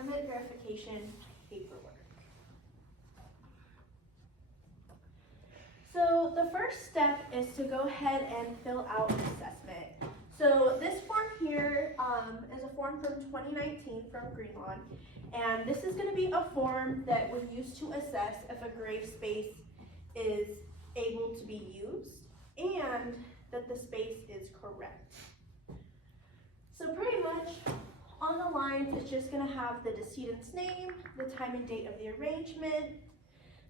permit verification paperwork. So the first step is to go ahead and fill out an assessment. So this form here is a form from 2019 from Greenlawn, and this is going to be a form that we use to assess if a grave space is able to be used and that the space is correct. So pretty much on the lines, it's just going to have the decedent's name, the time and date of the arrangement,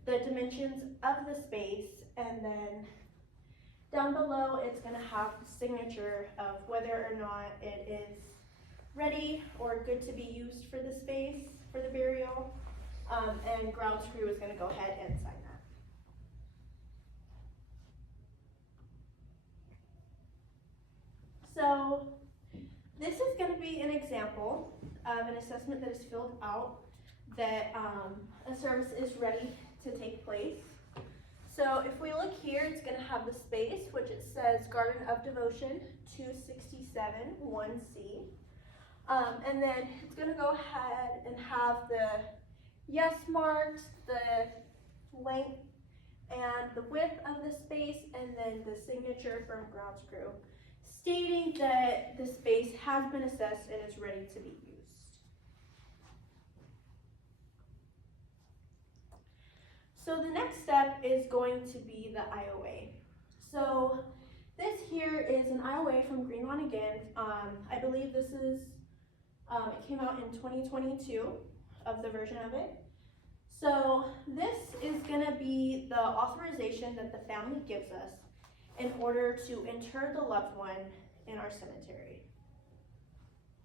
the dimensions of the space, and then down below it's going to have the signature of whether or not it is ready or good to be used for the space, for the burial, and grounds crew is going to go ahead and sign that. So this is going to be an example of an assessment that is filled out that a service is ready to take place. So if we look here, it's going to have the space, which it says Garden of Devotion 267 1C. And then it's going to go ahead and have the yes marks, the length and the width of the space, and then the signature from grounds crew stating that the space has been assessed and is ready to be used. So the next step is going to be the IOA. So this here is an IOA from Greenlawn again. I believe this is, it came out in 2022 of the version of it. So this is gonna be the authorization that the family gives us in order to inter the loved one in our cemetery.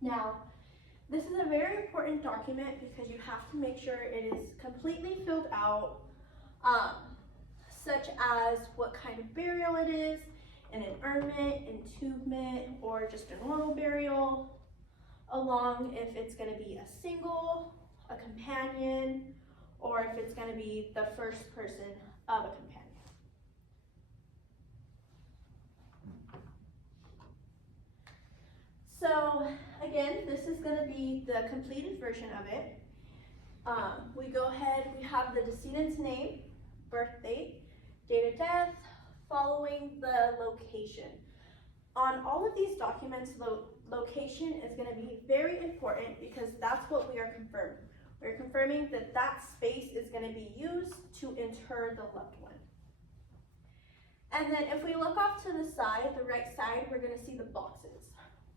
Now, this is a very important document because you have to make sure it is completely filled out, such as what kind of burial it is, an interment, entombment, or just a normal burial, along if it's going to be a single, a companion, or if it's going to be the first person of a companion. So again, this is going to be the completed version of it. We go ahead, we have the decedent's name, birth date, date of death, following the location. On all of these documents, location is going to be very important because that's what we are confirming. We're confirming that that space is going to be used to inter the loved one. And then if we look off to the side, the right side, we're going to see the boxes.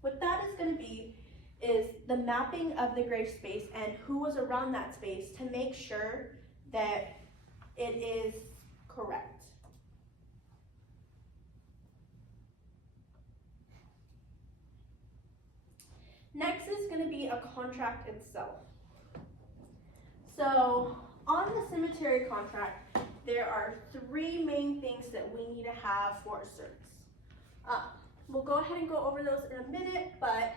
What that is going to be is the mapping of the grave space and who was around that space to make sure that it is correct. Next is going to be a contract itself. So on the cemetery contract, there are three main things that we need to have for a service. We'll go ahead and go over those in a minute, but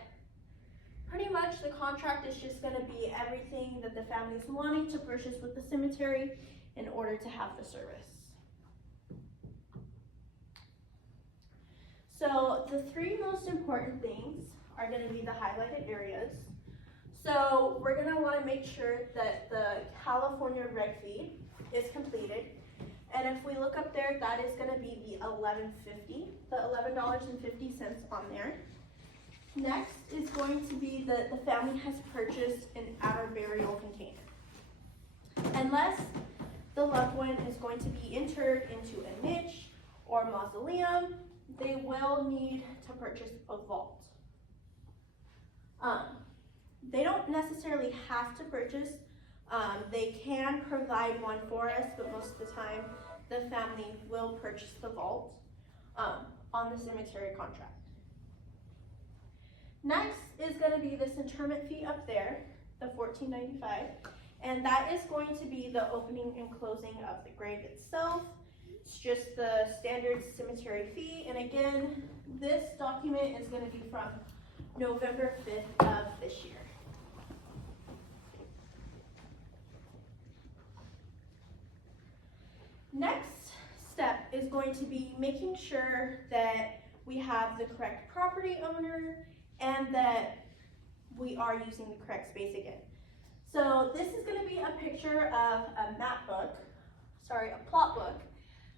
pretty much the contract is just going to be everything that the family is wanting to purchase with the cemetery in order to have the service. So the three most important things are going to be the highlighted areas. So we're going to want to make sure that the California reg fee is completed. And if we look up there, that is going to be the $11.50, the $11.50 on there. Next is going to be that the family has purchased an outer burial container. Unless the loved one is going to be interred into a niche or mausoleum, they will need to purchase a vault. They don't necessarily have to purchase. They can provide one for us, but most of the time, the family will purchase the vault on the cemetery contract. Next is going to be this interment fee up there, the $14.95, and that is going to be the opening and closing of the grave itself. It's just the standard cemetery fee, and again, this document is going to be from November 5th of this year. Next step is going to be making sure that we have the correct property owner and that we are using the correct space again. So this is going to be a picture of a plot book,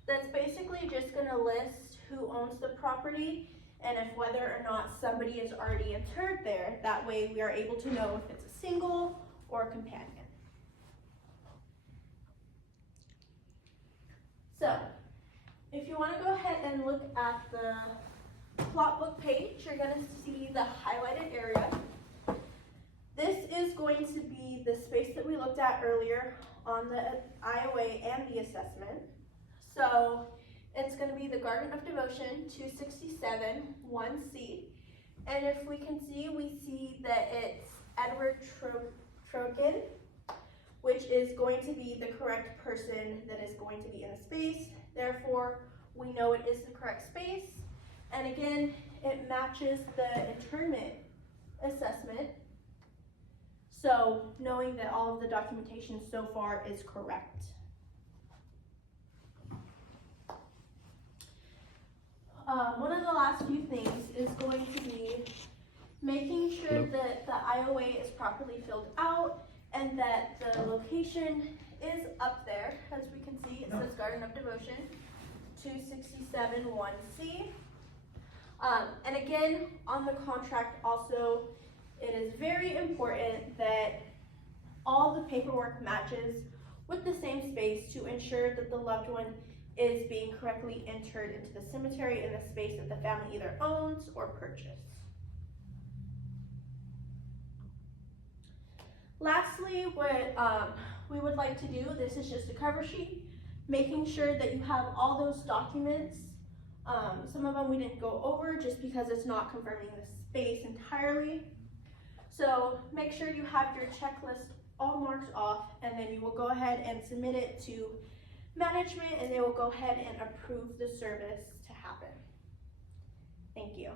that's basically just going to list who owns the property and if whether or not somebody is already interred there. That way we are able to know if it's a single or a companion. So if you want to go ahead and look at the plot book page, you're going to see the highlighted area. This is going to be the space that we looked at earlier on the IOA and the assessment. So it's going to be the Garden of Devotion 267 1C. And if we can see, we see that it's Edward Trogan, which is going to be the correct person that is going to be in the space. Therefore, we know it is the correct space. And again, it matches the internment assessment. So knowing that all of the documentation so far is correct. One of the last few things is going to be making sure that the IOA is properly filled out and that the location is up there. As we can see, it says Garden of Devotion 267 1C. And again, on the contract also, it is very important that all the paperwork matches with the same space to ensure that the loved one is being correctly interred into the cemetery in the space that the family either owns or purchased. Lastly, what we would like to do, this is just a cover sheet, making sure that you have all those documents. Some of them we didn't go over just because it's not confirming the space entirely. So make sure you have your checklist all marked off, and then you will go ahead and submit it to management, and they will go ahead and approve the service to happen. Thank you.